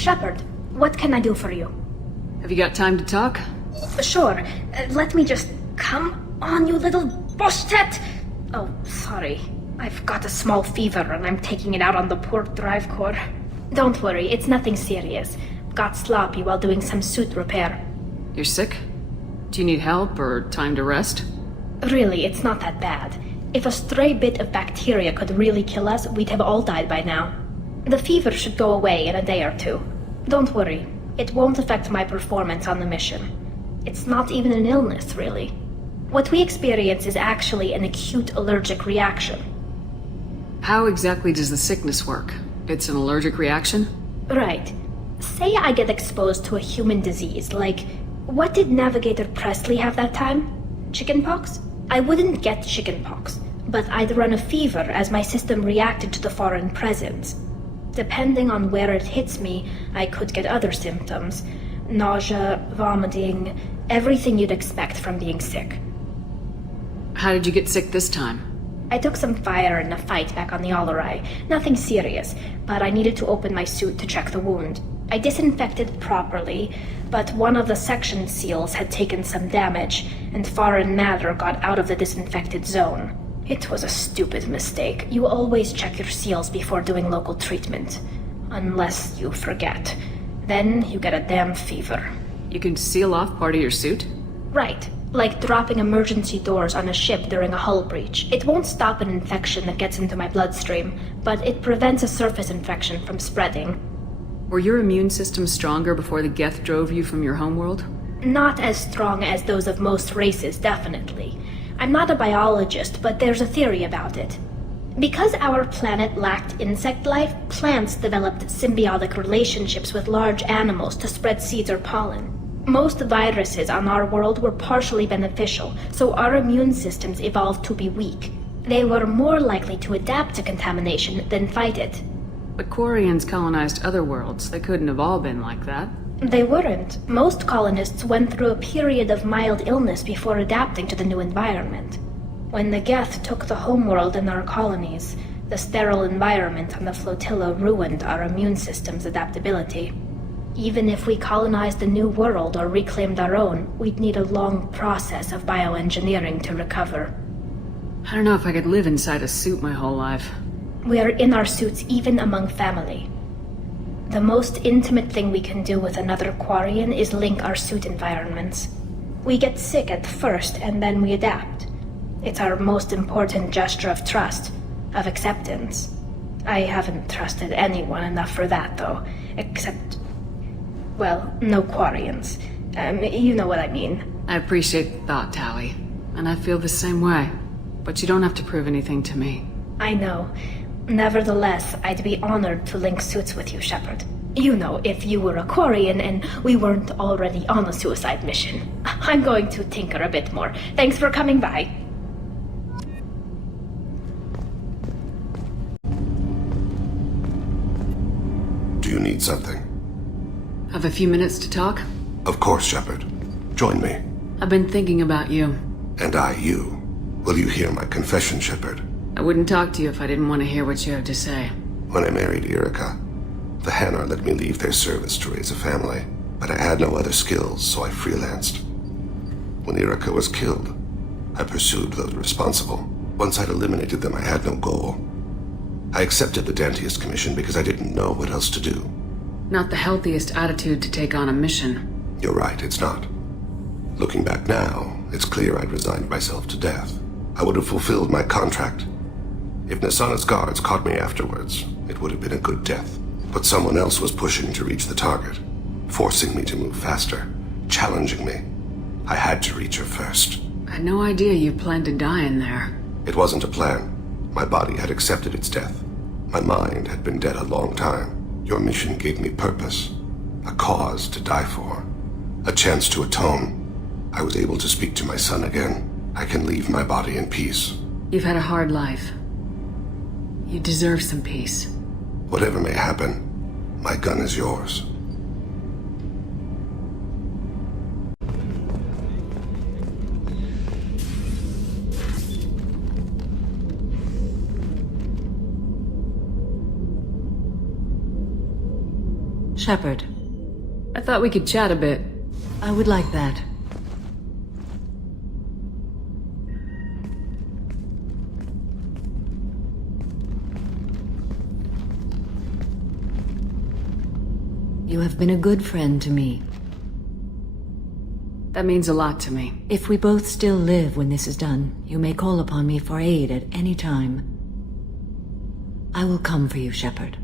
Shepard, what can I do for you? Have you got time to talk? Sure. Let me just... Come on, you little bullshit! Oh, sorry. I've got a small fever and I'm taking it out on the poor drive core. Don't worry, it's nothing serious. Got sloppy while doing some suit repair. You're sick? Do you need help or time to rest? Really, it's not that bad. If a stray bit of bacteria could really kill us, we'd have all died by now. The fever should go away in a day or two. Don't worry, it won't affect my performance on the mission. It's not even an illness, really. What we experience is actually an acute allergic reaction. How exactly does the sickness work? It's an allergic reaction? Right. Say I get exposed to a human disease, like... What did Navigator Presley have that time? Chickenpox? I wouldn't get chickenpox, but I'd run a fever as my system reacted to the foreign presence. Depending on where it hits me, I could get other symptoms. Nausea, vomiting, everything you'd expect from being sick. How did you get sick this time? I took some fire in a fight back on the Allerai. Nothing serious, but I needed to open my suit to check the wound. I disinfected properly, but one of the section seals had taken some damage, and foreign matter got out of the disinfected zone. It was a stupid mistake. You always check your seals before doing local treatment. Unless you forget. Then you get a damn fever. You can seal off part of your suit? Right. Like dropping emergency doors on a ship during a hull breach. It won't stop an infection that gets into my bloodstream, but it prevents a surface infection from spreading. Were your immune system stronger before the Geth drove you from your homeworld? Not as strong as those of most races, definitely. I'm not a biologist, but there's a theory about it. Because our planet lacked insect life, plants developed symbiotic relationships with large animals to spread seeds or pollen. Most viruses on our world were partially beneficial, so our immune systems evolved to be weak. They were more likely to adapt to contamination than fight it. But Quarians colonized other worlds. They couldn't have all been like that. They weren't. Most colonists went through a period of mild illness before adapting to the new environment. When the Geth took the homeworld in our colonies, the sterile environment on the flotilla ruined our immune system's adaptability. Even if we colonized a new world or reclaimed our own, we'd need a long process of bioengineering to recover. I don't know if I could live inside a suit my whole life. We are in our suits even among family. The most intimate thing we can do with another Quarian is link our suit environments. We get sick at first and then we adapt. It's our most important gesture of trust, of acceptance. I haven't trusted anyone enough for that, though, except... well, no Quarians. You know what I mean. I appreciate the thought, Tally. And I feel the same way. But you don't have to prove anything to me. I know. Nevertheless, I'd be honored to link suits with you, Shepard. You know, if you were a Quarian and we weren't already on a suicide mission. I'm going to tinker a bit more. Thanks for coming by. Do you need something? Have a few minutes to talk? Of course, Shepard. Join me. I've been thinking about you. And I, you. Will you hear my confession, Shepard? I wouldn't talk to you if I didn't want to hear what you have to say. When I married Erica, the Hanar let me leave their service to raise a family, but I had no other skills, so I freelanced. When Erica was killed, I pursued those responsible. Once I'd eliminated them, I had no goal. I accepted the Dantiest commission because I didn't know what else to do. Not the healthiest attitude to take on a mission. You're right, it's not. Looking back now, it's clear I'd resigned myself to death. I would have fulfilled my contract. If Nasana's guards caught me afterwards, it would have been a good death. But someone else was pushing to reach the target, forcing me to move faster, challenging me. I had to reach her first. I had no idea you planned to die in there. It wasn't a plan. My body had accepted its death. My mind had been dead a long time. Your mission gave me purpose, a cause to die for, a chance to atone. I was able to speak to my son again. I can leave my body in peace. You've had a hard life. You deserve some peace. Whatever may happen, my gun is yours. Shepard, I thought we could chat a bit. I would like that. You have been a good friend to me. That means a lot to me. If we both still live when this is done, you may call upon me for aid at any time. I will come for you, Shepard.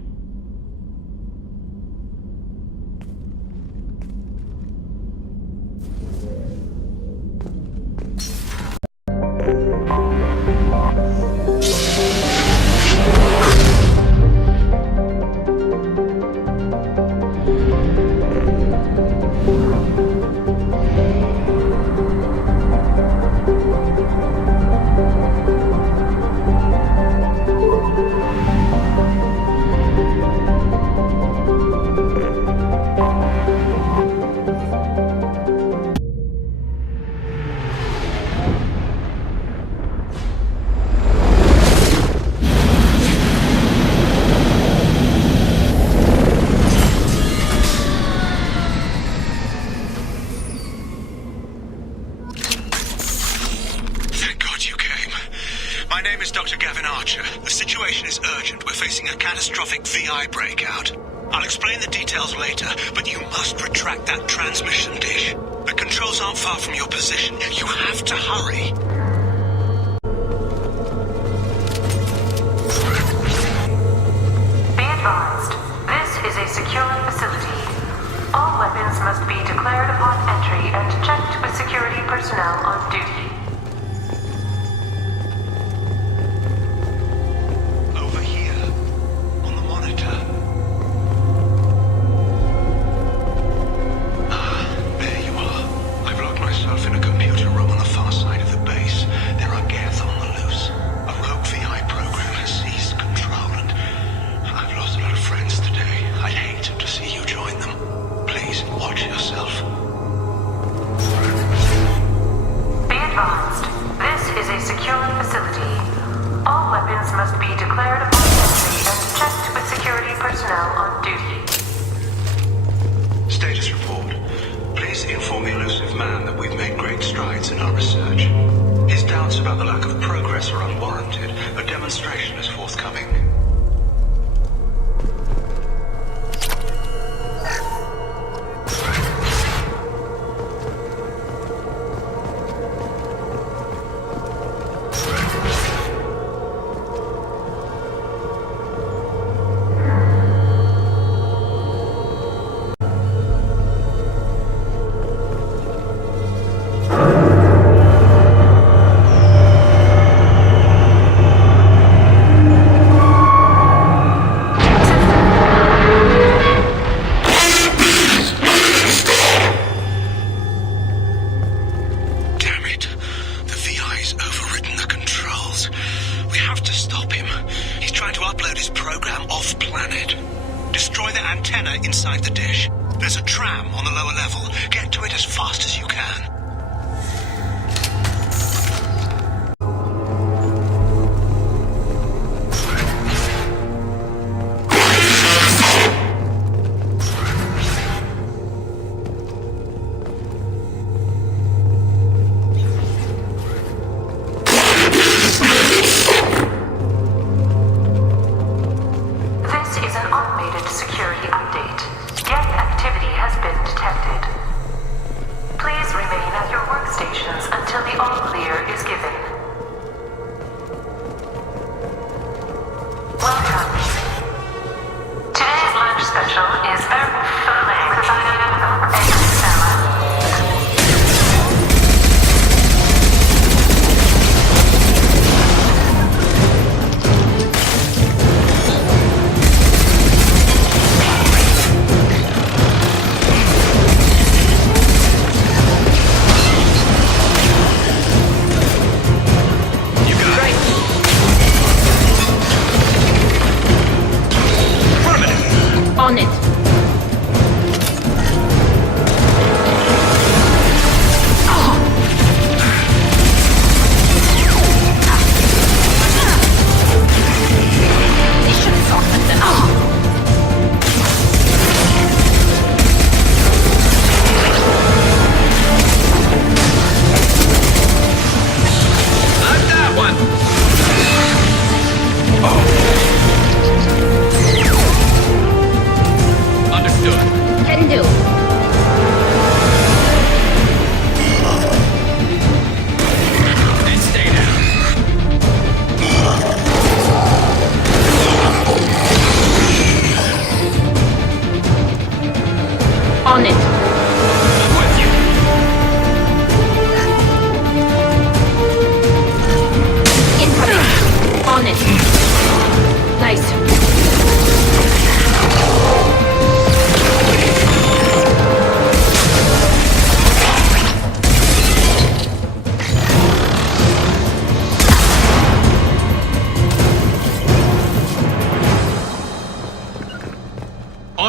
VI breakout. I'll explain the details later, but you must retract that transmission dish. The controls aren't far from your position. You have to hurry. Be advised, this is a secure facility. All weapons must be declared upon entry and checked with security personnel on duty.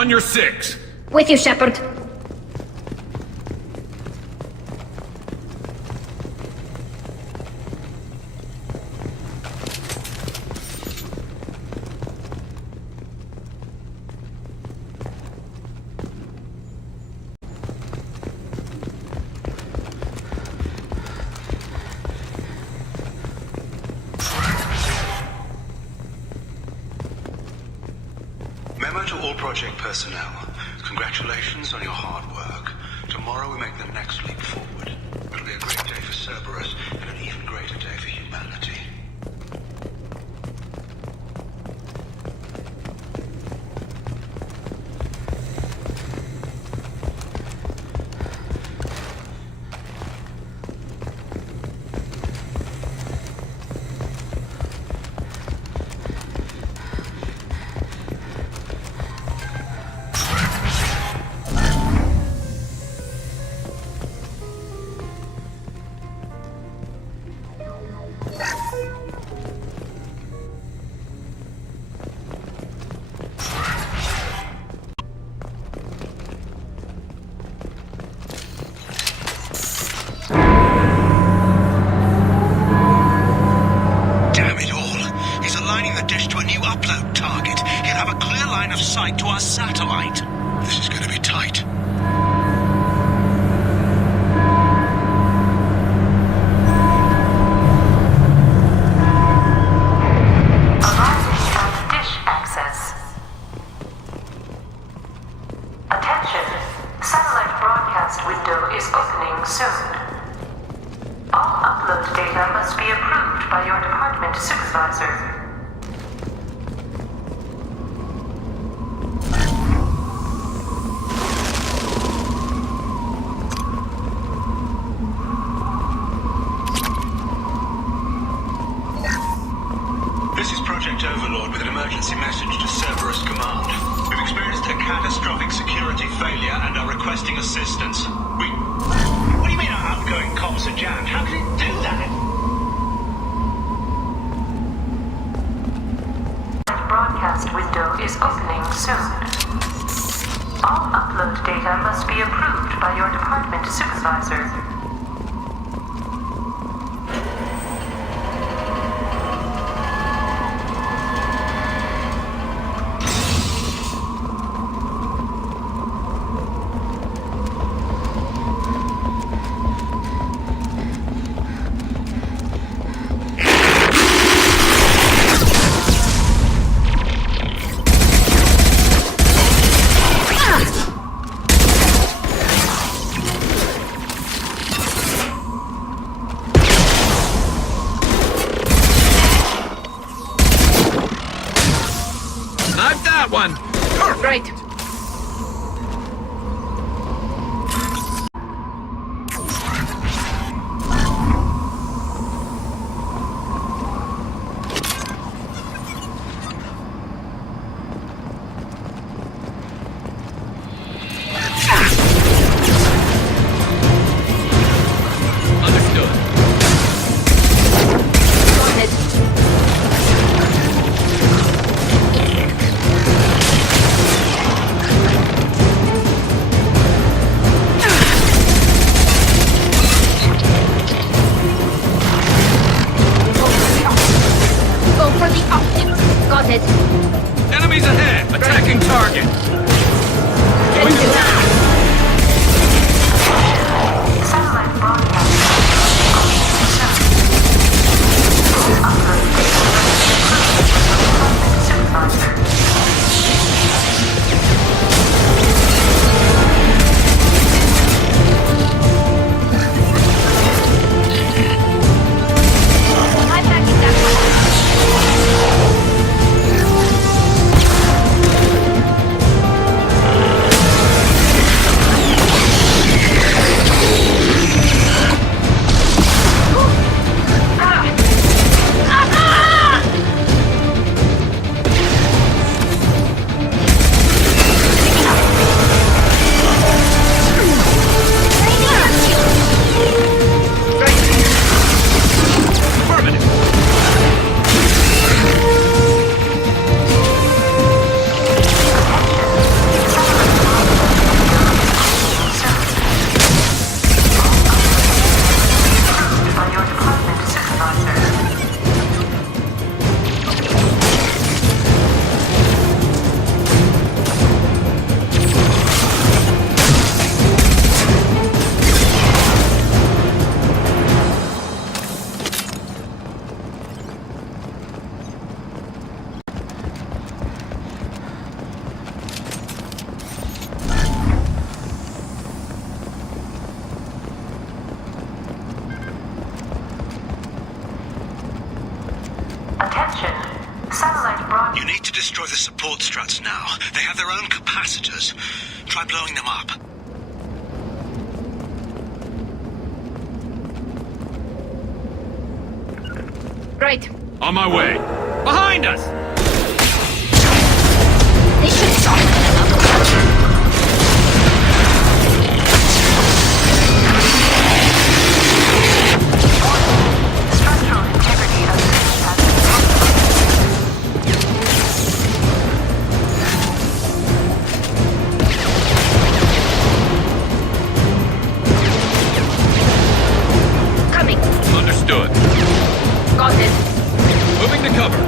on your 6. With you, Shepard. Memo to all project personnel. Congratulations on your hard work. Tomorrow we make the next leap forward. It'll be a great day for Cerberus and an even greater day for humanity. sight to our satellite. This is gonna be tight. Arriving at dish access. Attention! Satellite broadcast window is opening soon. All upload data must be approved by your department supervisor. This is Project Overlord with an emergency message to Cerberus Command. We've experienced a catastrophic security failure and are requesting assistance. What do you mean our outgoing comms are jammed? How did it do that? Broadcast window is opening soon. All upload data must be approved by your department supervisor. Not that one! Right. Understood. Go ahead. Overlord struts now. They have their own capacitors. Try blowing them up. Right. On my way. Behind us! They should stop them. Structural integrity of fish has been Coming. Understood. Got it. Moving to cover.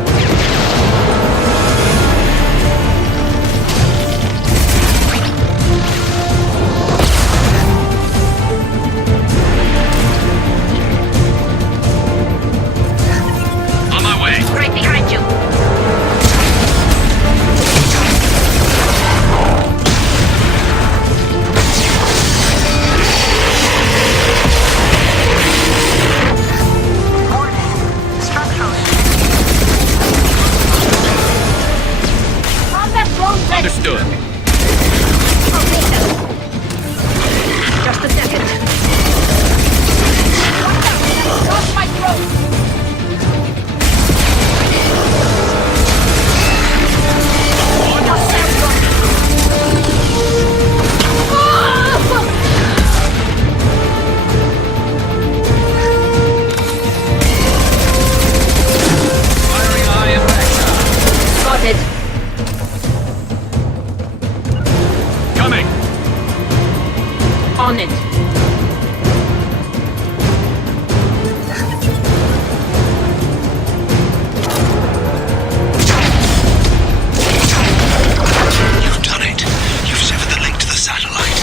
On my way. Right behind you. structural Combat drone ready. Understood. I'll take them. Just a second. Watch out! Cross my throat! On your firing eye impact shot. Got it. Coming. On it. You've done it. You've severed the link to the satellite.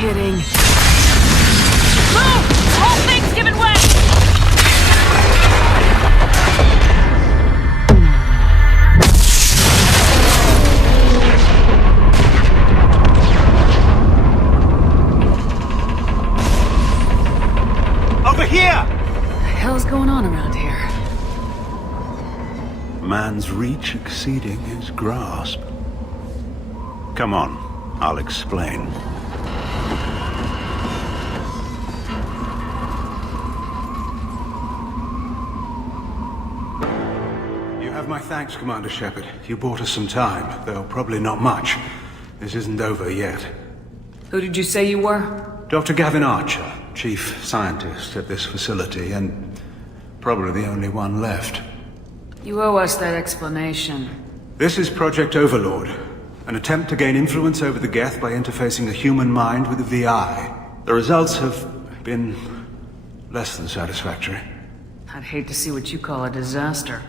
Kidding. Move! The whole thing's giving way! Over here! What the hell's going on around here? Man's reach exceeding his grasp. Come on, I'll explain. You have my thanks, Commander Shepard. You bought us some time, though probably not much. This isn't over yet. Who did you say you were? Dr. Gavin Archer, chief scientist at this facility, and probably the only one left. You owe us that explanation. This is Project Overlord, an attempt to gain influence over the Geth by interfacing the human mind with the VI. The results have been less than satisfactory. I'd hate to see what you call a disaster.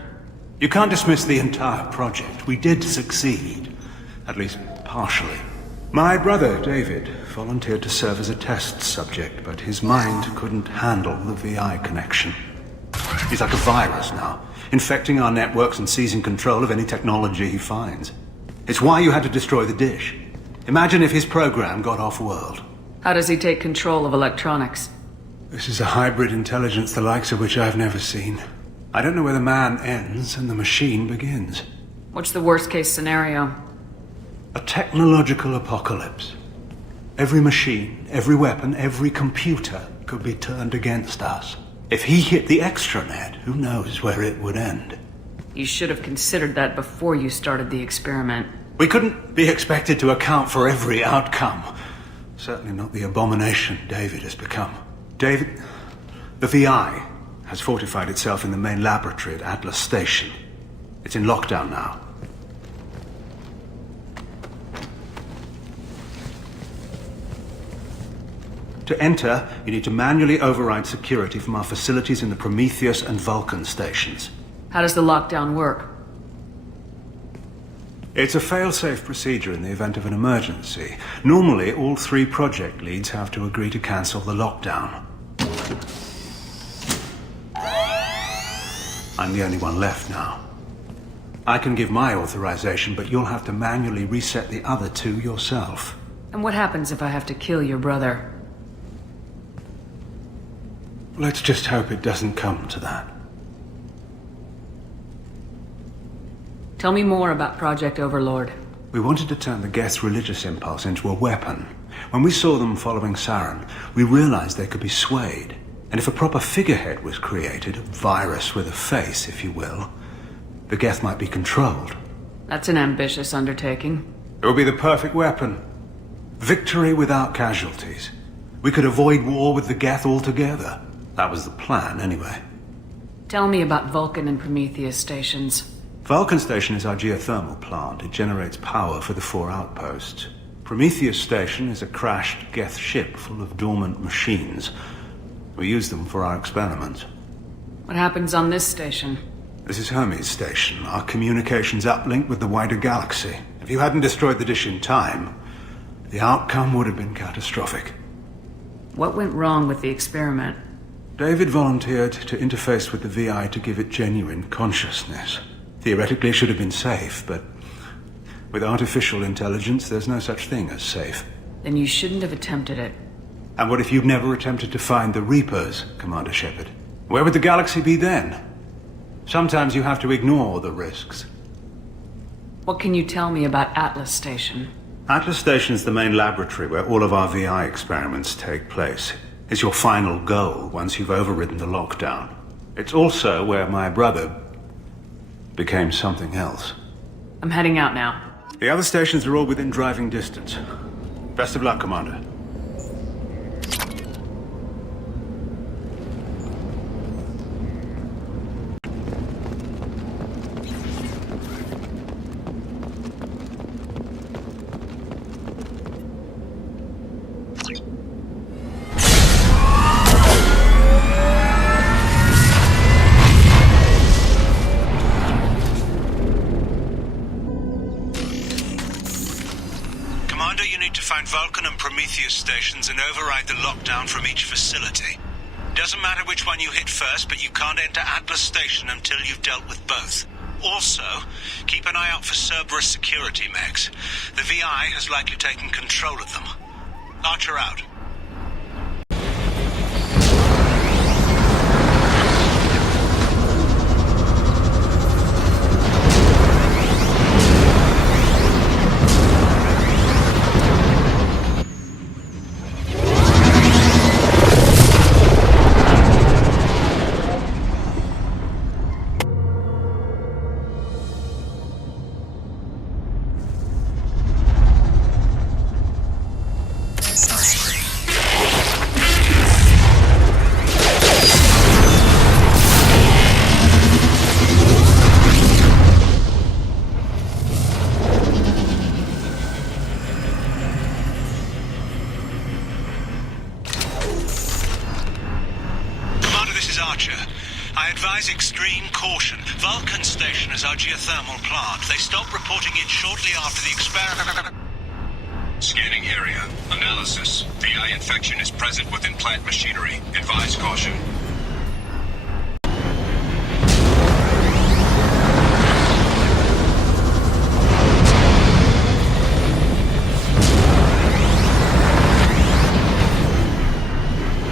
You can't dismiss the entire project. We did succeed, at least partially. My brother, David, volunteered to serve as a test subject, but his mind couldn't handle the VI connection. He's like a virus now, infecting our networks and seizing control of any technology he finds. It's why you had to destroy the dish. Imagine if his program got off-world. How does he take control of electronics? This is a hybrid intelligence the likes of which I've never seen. I don't know where the man ends and the machine begins. What's the worst case scenario? A technological apocalypse. Every machine, every weapon, every computer could be turned against us. If he hit the extranet, who knows where it would end? You should have considered that before you started the experiment. We couldn't be expected to account for every outcome. Certainly not the abomination David has become. David, the VI has fortified itself in the main laboratory at Atlas Station. It's in lockdown now. To enter, you need to manually override security from our facilities in the Prometheus and Vulcan stations. How does the lockdown work? It's a fail-safe procedure in the event of an emergency. Normally, all 3 project leads have to agree to cancel the lockdown. I'm the only one left now. I can give my authorization, but you'll have to manually reset the other 2 yourself. And what happens if I have to kill your brother? Let's just hope it doesn't come to that. Tell me more about Project Overlord. We wanted to turn the Geth's religious impulse into a weapon. When we saw them following Saren, we realized they could be swayed. And if a proper figurehead was created, a virus with a face, if you will, the Geth might be controlled. That's an ambitious undertaking. It would be the perfect weapon. Victory without casualties. We could avoid war with the Geth altogether. That was the plan, anyway. Tell me about Vulcan and Prometheus stations. Vulcan Station is our geothermal plant. It generates power for the 4 outposts. Prometheus Station is a crashed Geth ship full of dormant machines. We use them for our experiments. What happens on this station? This is Hermes Station, our communications uplink with the wider galaxy. If you hadn't destroyed the dish in time, the outcome would have been catastrophic. What went wrong with the experiment? David volunteered to interface with the VI to give it genuine consciousness. Theoretically, it should have been safe, but with artificial intelligence, there's no such thing as safe. Then you shouldn't have attempted it. And what if you'd never attempted to find the Reapers, Commander Shepard? Where would the galaxy be then? Sometimes you have to ignore the risks. What can you tell me about Atlas Station? Atlas Station is the main laboratory where all of our VI experiments take place. It's your final goal once you've overridden the lockdown. It's also where my brother became something else. I'm heading out now. The other stations are all within driving distance. Best of luck, Commander. Vulcan and Prometheus stations and override the lockdown from each facility. Doesn't matter which one you hit first, but you can't enter Atlas Station until you've dealt with both. Also, keep an eye out for Cerberus security mechs. The VI has likely taken control of them. Archer out. Extreme caution. Vulcan Station is our geothermal plant. They stopped reporting it shortly after the experiment. Scanning area. Analysis. VI infection is present within plant machinery. Advise caution.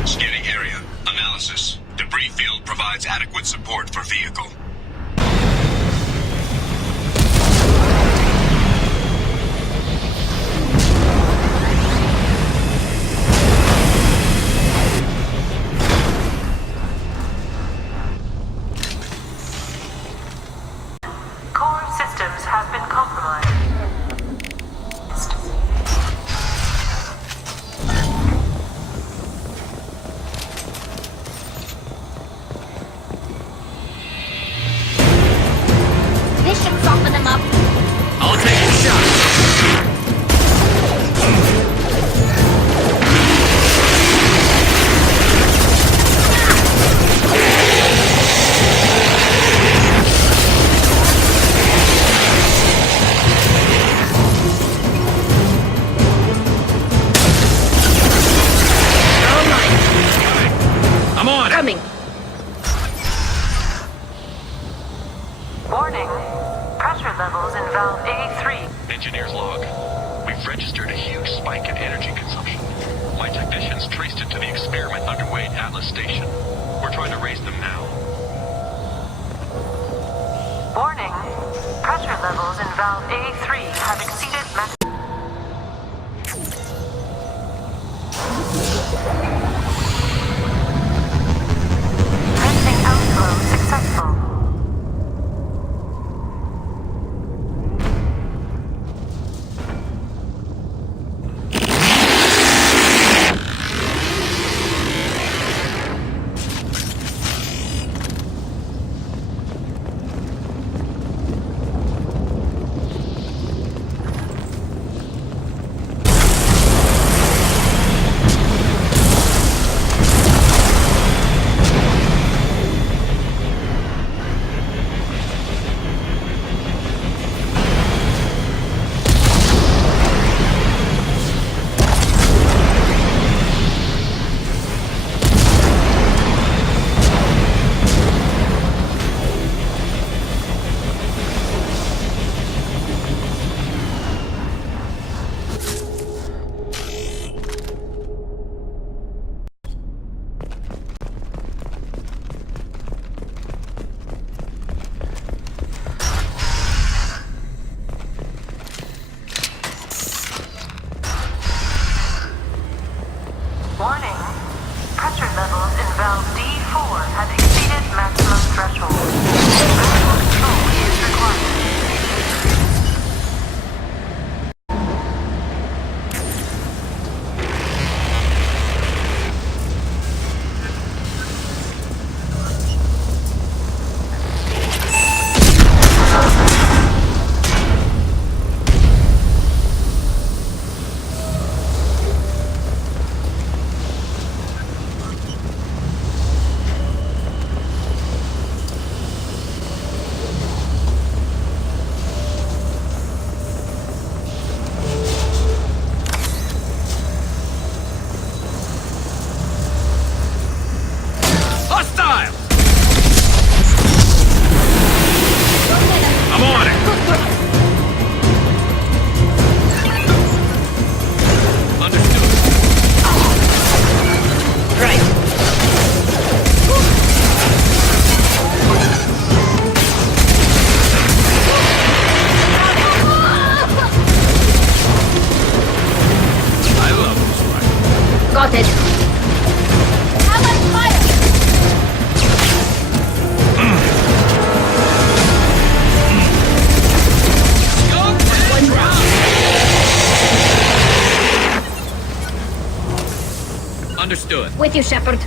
Scanning area. Analysis. Debris field provides adequate support for vehicle. Core systems have been compromised. Atlas Station. We're trying to raise them now. Warning. Pressure levels in valve A3 have exceeded max. Venting outflow successful. Warning. Pressure levels in valve D4 have exceeded maximum threshold. Visual control is required. Hostile! I'm on it! Understood. Right. I love this rifle. Got it. Allied fire! One round. Understood. With you, Shepard.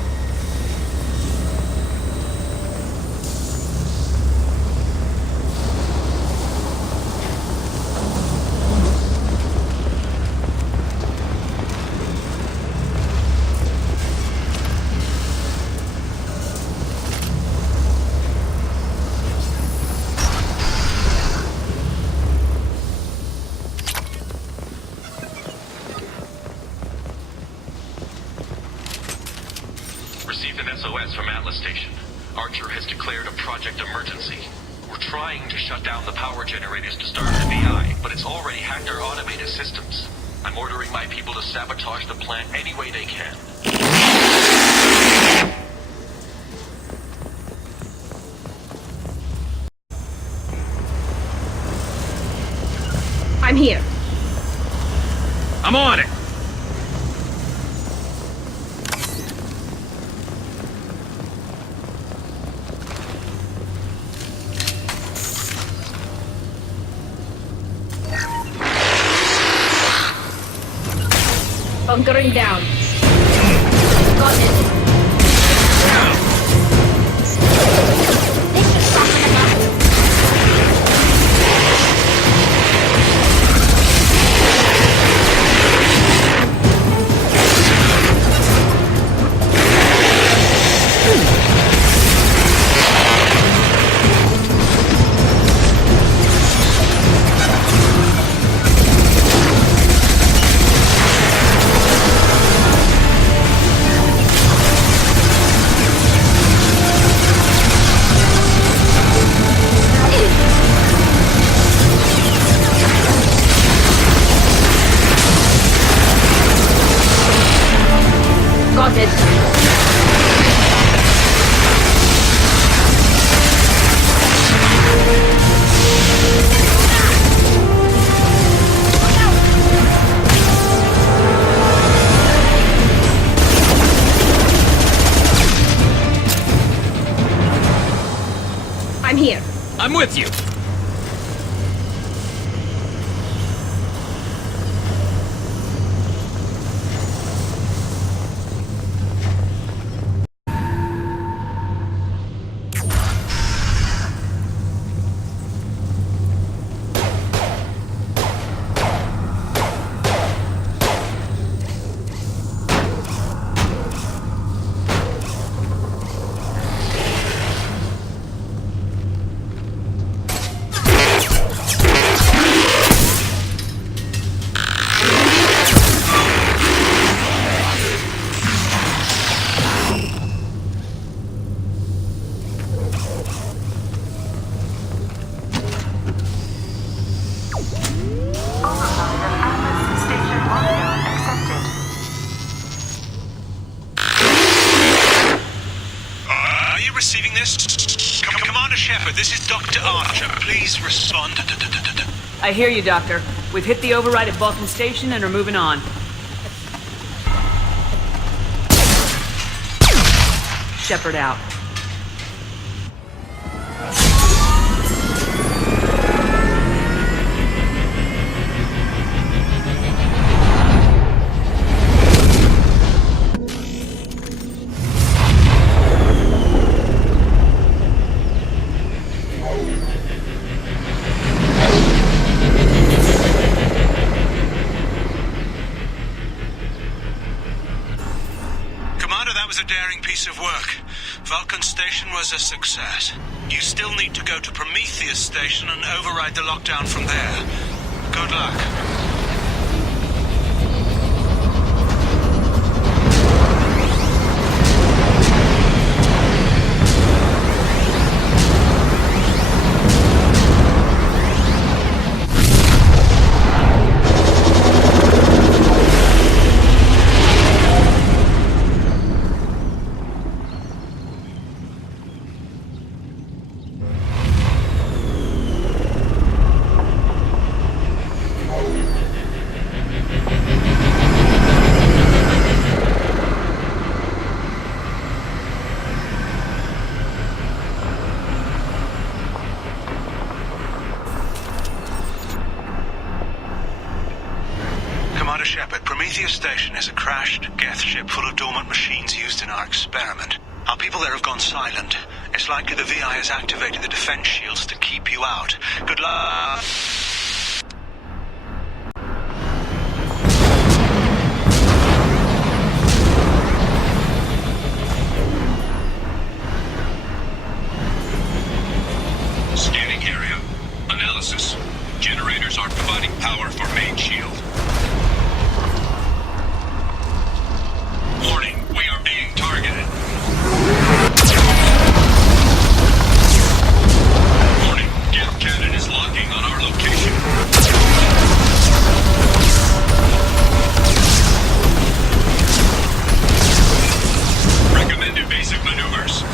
Received an SOS from Atlas Station. Archer has declared a project emergency. We're trying to shut down the power generators to start the VI, but it's already hacked our automated systems. I'm ordering my people to sabotage the plant any way they can. I'm here. I'm on it! Bunkering down. Got it. This should soften them up. Got it. I'm with you. Receiving this? Commander Shepard, this is Dr. Archer. Please respond. I hear you, Doctor. We've hit the override at Vulcan Station and are moving on. Shepard out. Of work. Vulcan Station was a success. You still need to go to Prometheus Station and override the lockdown from there. Good luck. Shepard, Prometheus Station is a crashed Geth ship full of dormant machines used in our experiment. Our people there have gone silent. It's likely the VI has activated the defense shields to keep you out. Good luck. Scanning area. Analysis. Generators are providing power for main shield. Warning, we are being targeted. Warning, Geth cannon is locking on our location. Recommended basic maneuvers.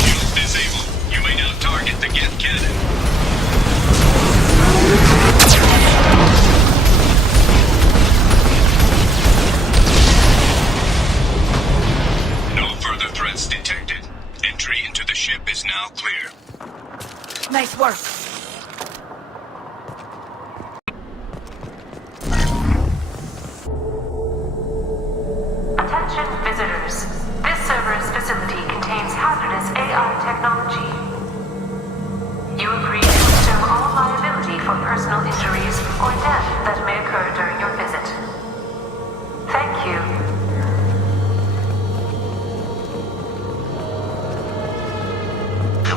Shields disabled. You may now target the Geth cannon. Detected. Entry into the ship is now clear. Nice work. Attention visitors. This server's facility contains hazardous AI technology. You agree to assume all liability for personal injuries or death that may occur during your visit. Thank you.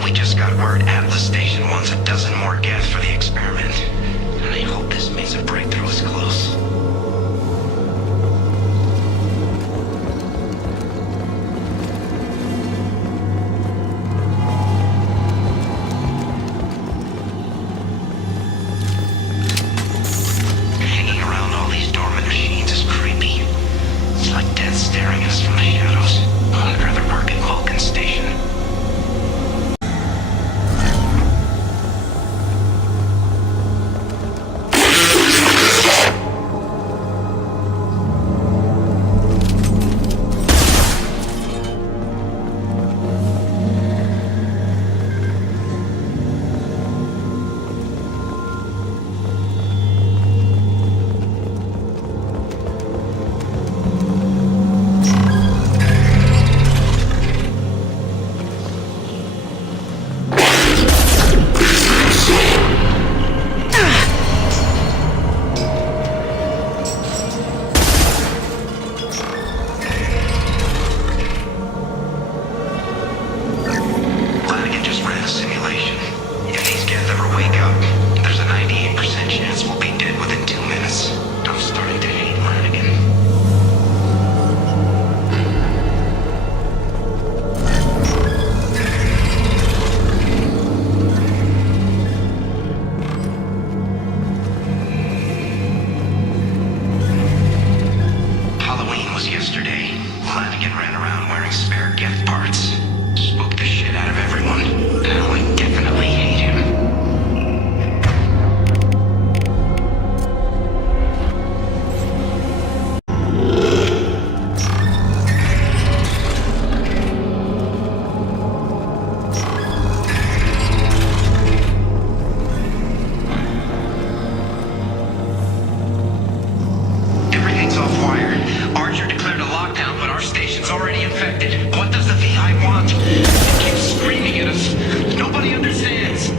We just got word Atlas Station wants a dozen more Geth for the experiment. And I hope this means a breakthrough is close. Hanging around all these dormant machines is creepy. It's like death staring at us from the shadows. I'd rather park at Vulcan Station. yesterday. Flanagan ran around wearing spare Geth parts. Spooked the shit out of everyone. Now I definitely hate him. Everything's off-wire. Archer declared a lockdown, but our station's already infected. What does the VI want? It keeps screaming at us. Nobody understands.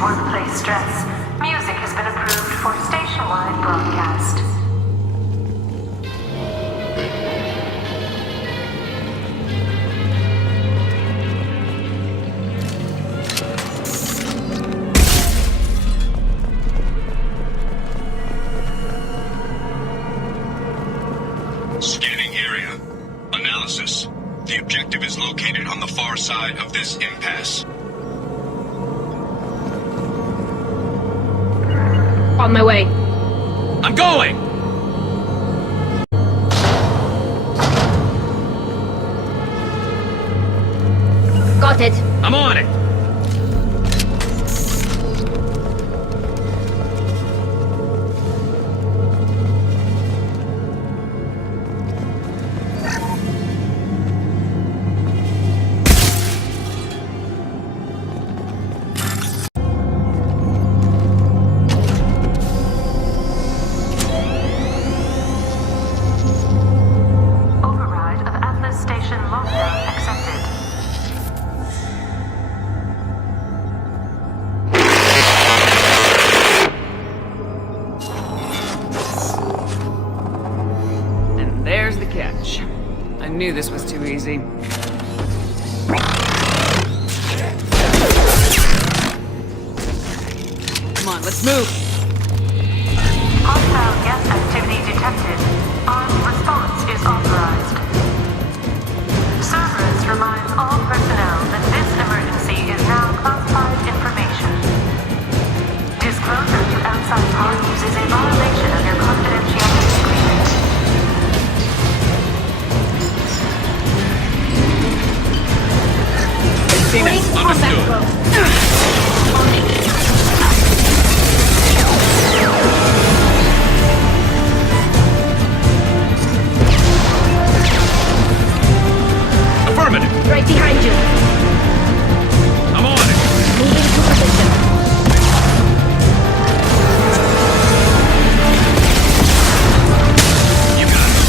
Workplace stress. Music has been approved for station-wide broadcast. Scanning area. Analysis. The objective is located on the far side of this impasse. On my way. I'm going! Got it. I'm on it! There's the catch. I knew this was too easy. Come on, let's move! Hostile Geth activity detected. Armed response is authorized. Cerberus reminds all personnel that this emergency is now classified information. Disclosure to outside parties is a violation of your confidentiality agreement. Understood. Affirmative. Right behind you. I'm on it. Moving to position. You got it.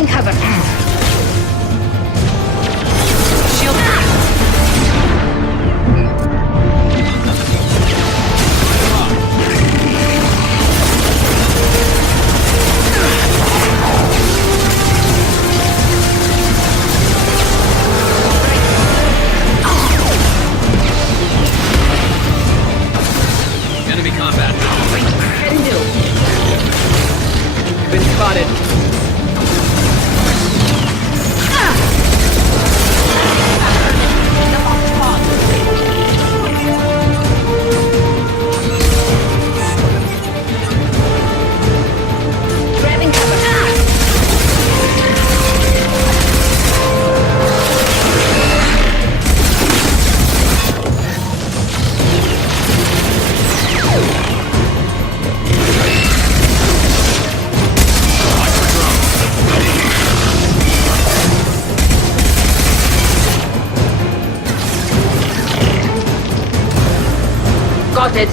Grabbing cover. Shield. Enemy combat. Can do. Been spotted. Grabbing cover. Got it.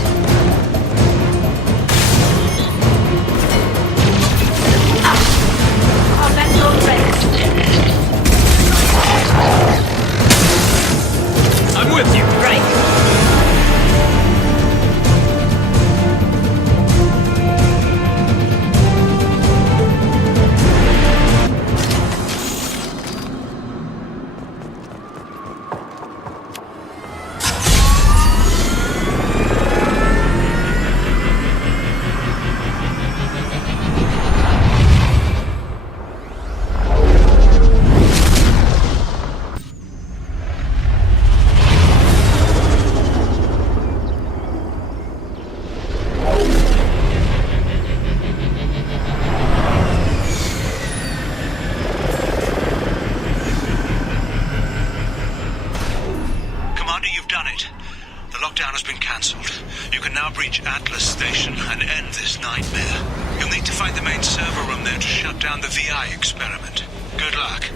Combat zone ready. I'm with you. Right. Commander, you've done it. The lockdown has been cancelled. You can now breach Atlas Station and end this nightmare. You'll need to find the main server room there to shut down the VI experiment. Good luck.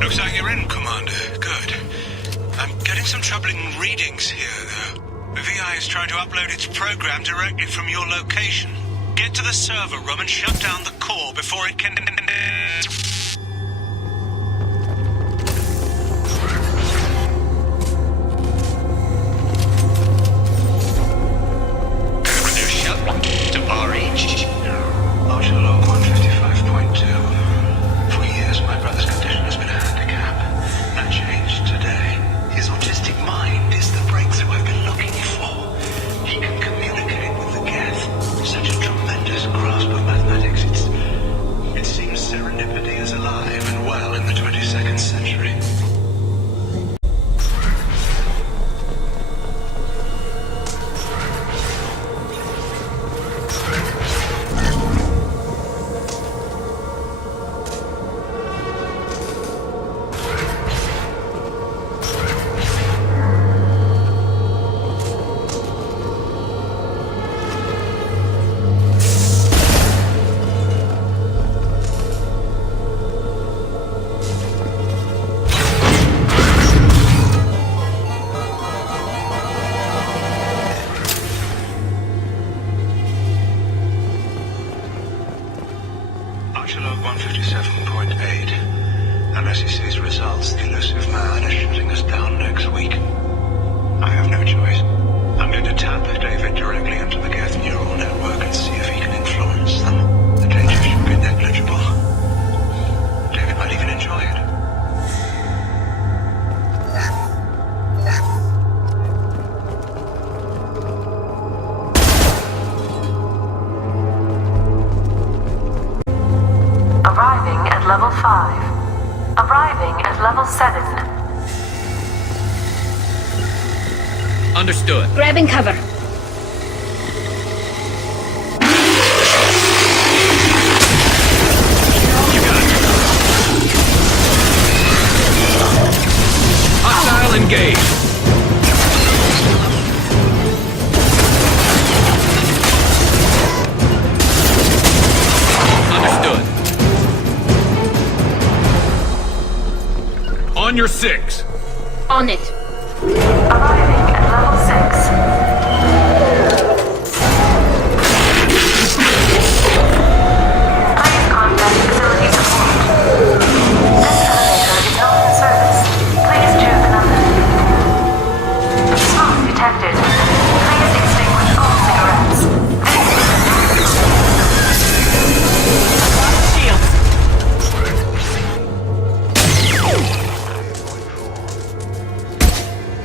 Looks like you're in, Commander. Good. I'm getting some troubling readings here, though. The VI is trying to upload its program directly from your location. Get to the server room and shut down the core before it can... To RH. Archer log 155.2. For years, my brother's condition has been a handicap. That changed today. His autistic mind is the breakthrough I've been looking for. He can communicate with the Geth. Such a tremendous grasp of mathematics. It seems serendipity is alive and well in the 22nd century. Archer log 157.8. Unless he sees results, the elusive man is shutting us down next week. I have no choice. I'm going to tap David directly into the Geth neural network and see if he can influence them. 5. Arriving at level 7. Understood. Grabbing cover. Hostile engaged. Understood. On your 6. On it. Arriving at level 6. Please contact facility support. This elevator is not in service. Please choose another. Smoke detected. Please extinguish all cigarettes. Shields.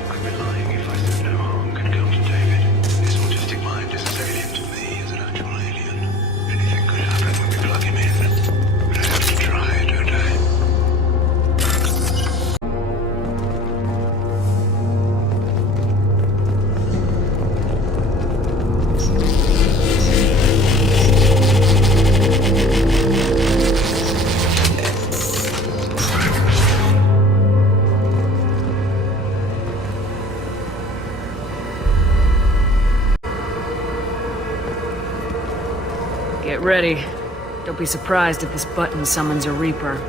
I'd be lying if I said no harm could come to David. His autistic mind isn't alien to me as an actual alien. Anything could happen when we plug him in. But I have to try, don't I? Get ready. Don't be surprised if this button summons a Reaper.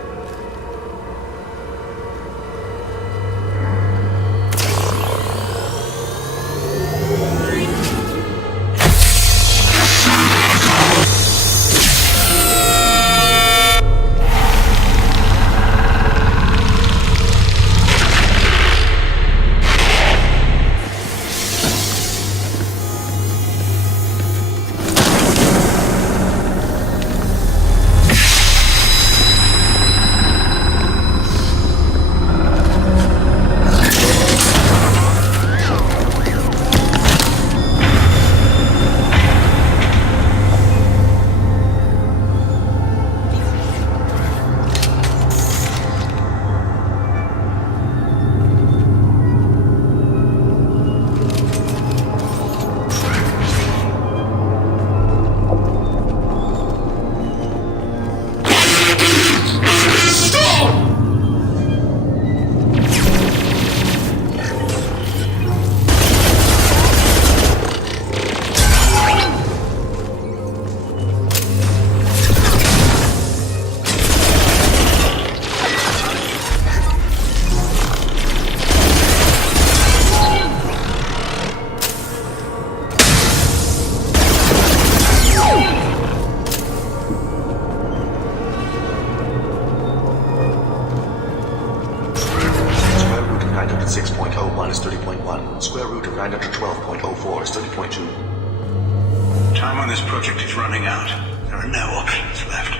Square root of 912.04 is 30.2. Time on this project is running out. There are no options left.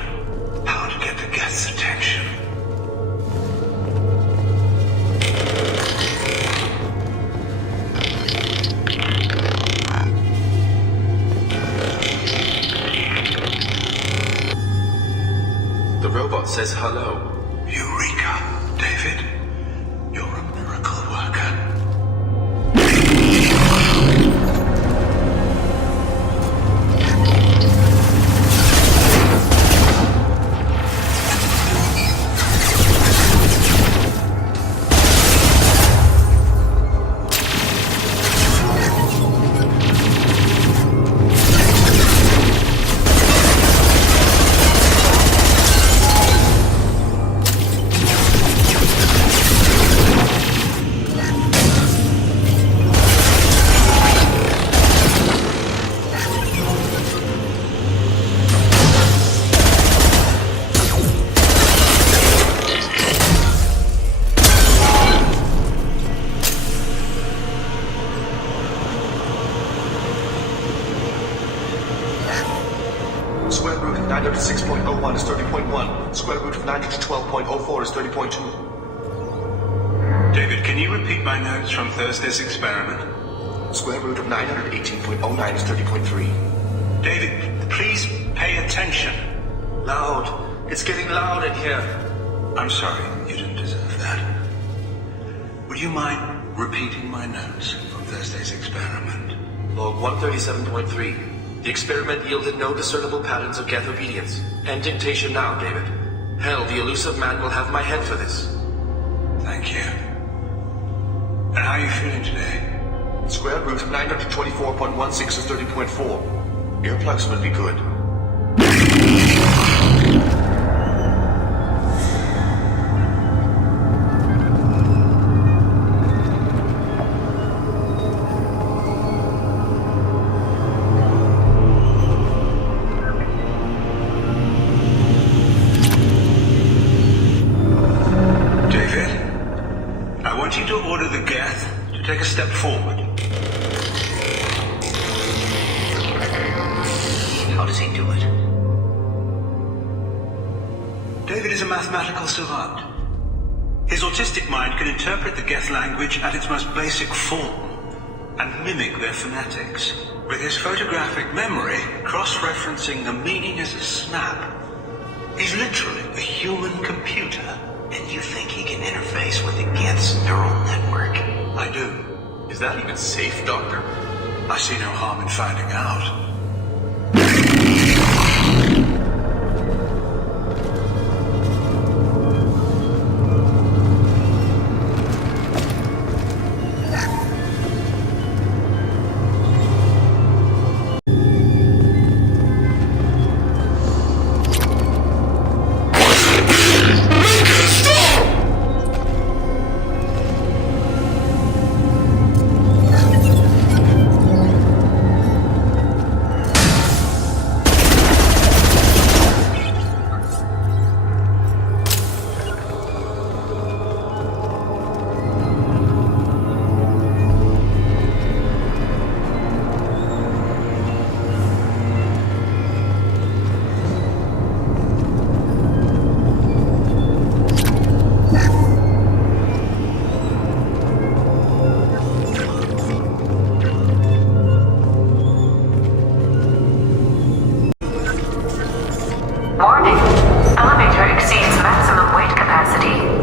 How to get the guests' attention? The robot says hello. Eureka, David. You're a miracle worker. Square root of 906.01 is 30.1. Square root of 912.04 is 30.2. David, can you repeat my notes from Thursday's experiment? Square root of 918.09 is 30.3. David, please pay attention. Loud. It's getting loud in here. I'm sorry, you didn't deserve that. Would you mind repeating my notes from Thursday's experiment? Log 137.3. The experiment yielded no discernible patterns of geth obedience. End dictation now, David. Hell, the elusive man will have my head for this. Thank you. And how are you feeling today? Square root of 924.16 is 30.4. Earplugs would be good. Take a step forward. How does he do it? David is a mathematical savant. His autistic mind can interpret the Geth language at its most basic form and mimic their phonetics. With his photographic memory, cross-referencing the meaning as a snap. He's literally a human computer. And you think he can interface with the Geth's neural network? I do. Is that even safe, Doctor? I see no harm in finding out. Warning. Elevator exceeds maximum weight capacity.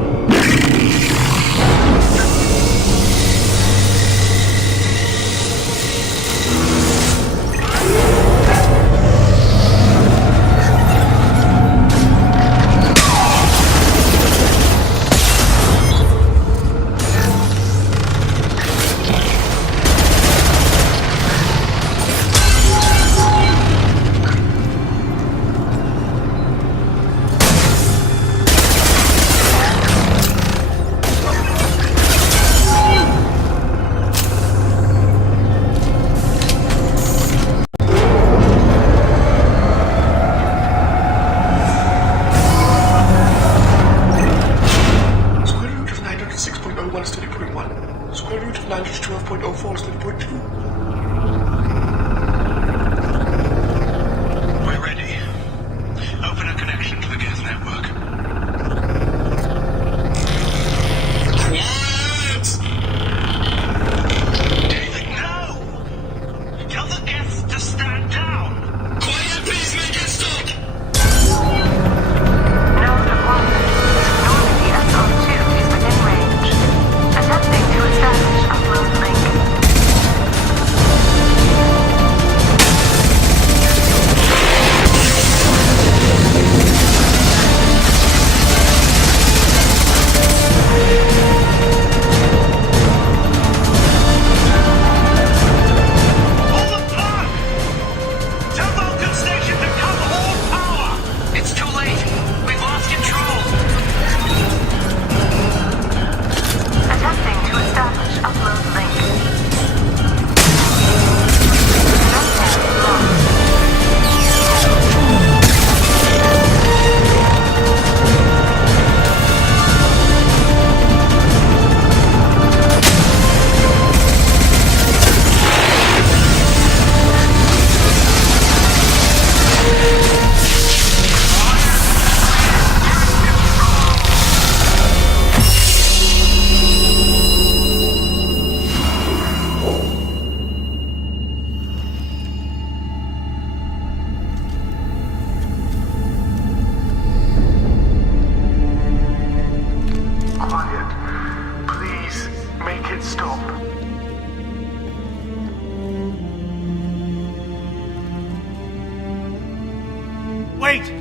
Wait!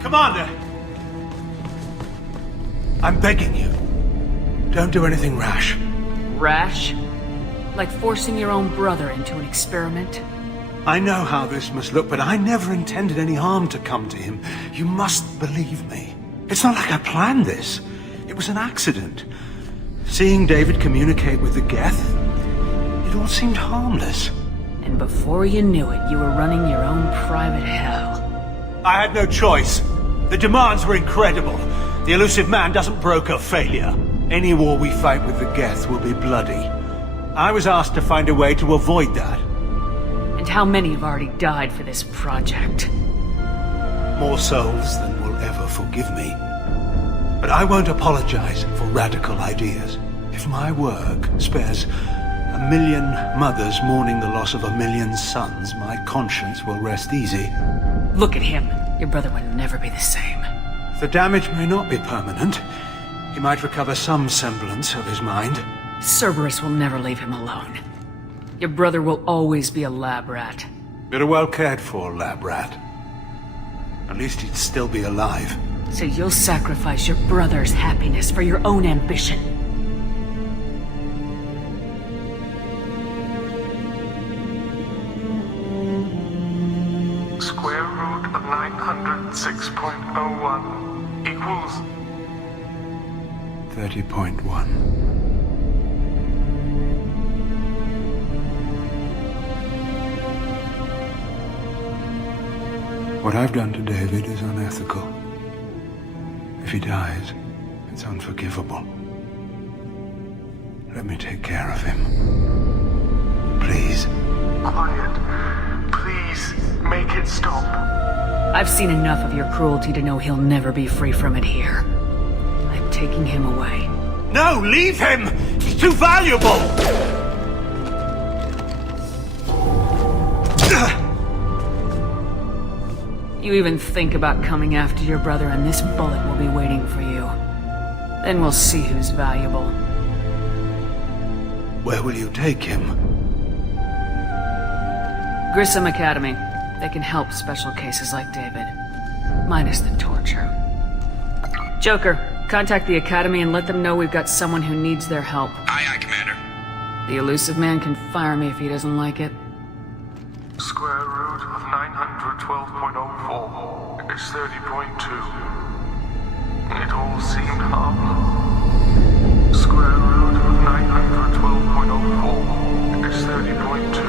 Commander! I'm begging you. Don't do anything rash. Rash? Like forcing your own brother into an experiment? I know how this must look, but I never intended any harm to come to him. You must believe me. It's not like I planned this. It was an accident. Seeing David communicate with the Geth, it all seemed harmless. And before you knew it, you were running your own private hell. I had no choice. The demands were incredible. The elusive man doesn't broker failure. Any war we fight with the Geth will be bloody. I was asked to find a way to avoid that. And how many have already died for this project? More souls than will ever forgive me. But I won't apologize for radical ideas. If my work spares 1 million mothers mourning the loss of 1 million sons, my conscience will rest easy. Look at him. Your brother would never be the same. The damage may not be permanent. He might recover some semblance of his mind. Cerberus will never leave him alone. Your brother will always be a lab rat. You're a well cared for lab rat. At least he'd still be alive. So you'll sacrifice your brother's happiness for your own ambition. Square root of 906.01 equals 30.1. What I've done to David is unethical. If he dies, it's unforgivable. Let me take care of him. Please. quiet. Please, make it stop. I've seen enough of your cruelty to know he'll never be free from it here. I'm taking him away. No, leave him! He's too valuable! You even think about coming after your brother and this bullet will be waiting for you. Then we'll see who's valuable. Where will you take him? Grissom Academy. They can help special cases like David. Minus the torture. Joker, contact the Academy and let them know we've got someone who needs their help. Aye, aye, Commander. The elusive man can fire me if he doesn't like it. Square root of 912.04 is 30.2. It all seemed harmless. Square root of 912.04 is 30.2.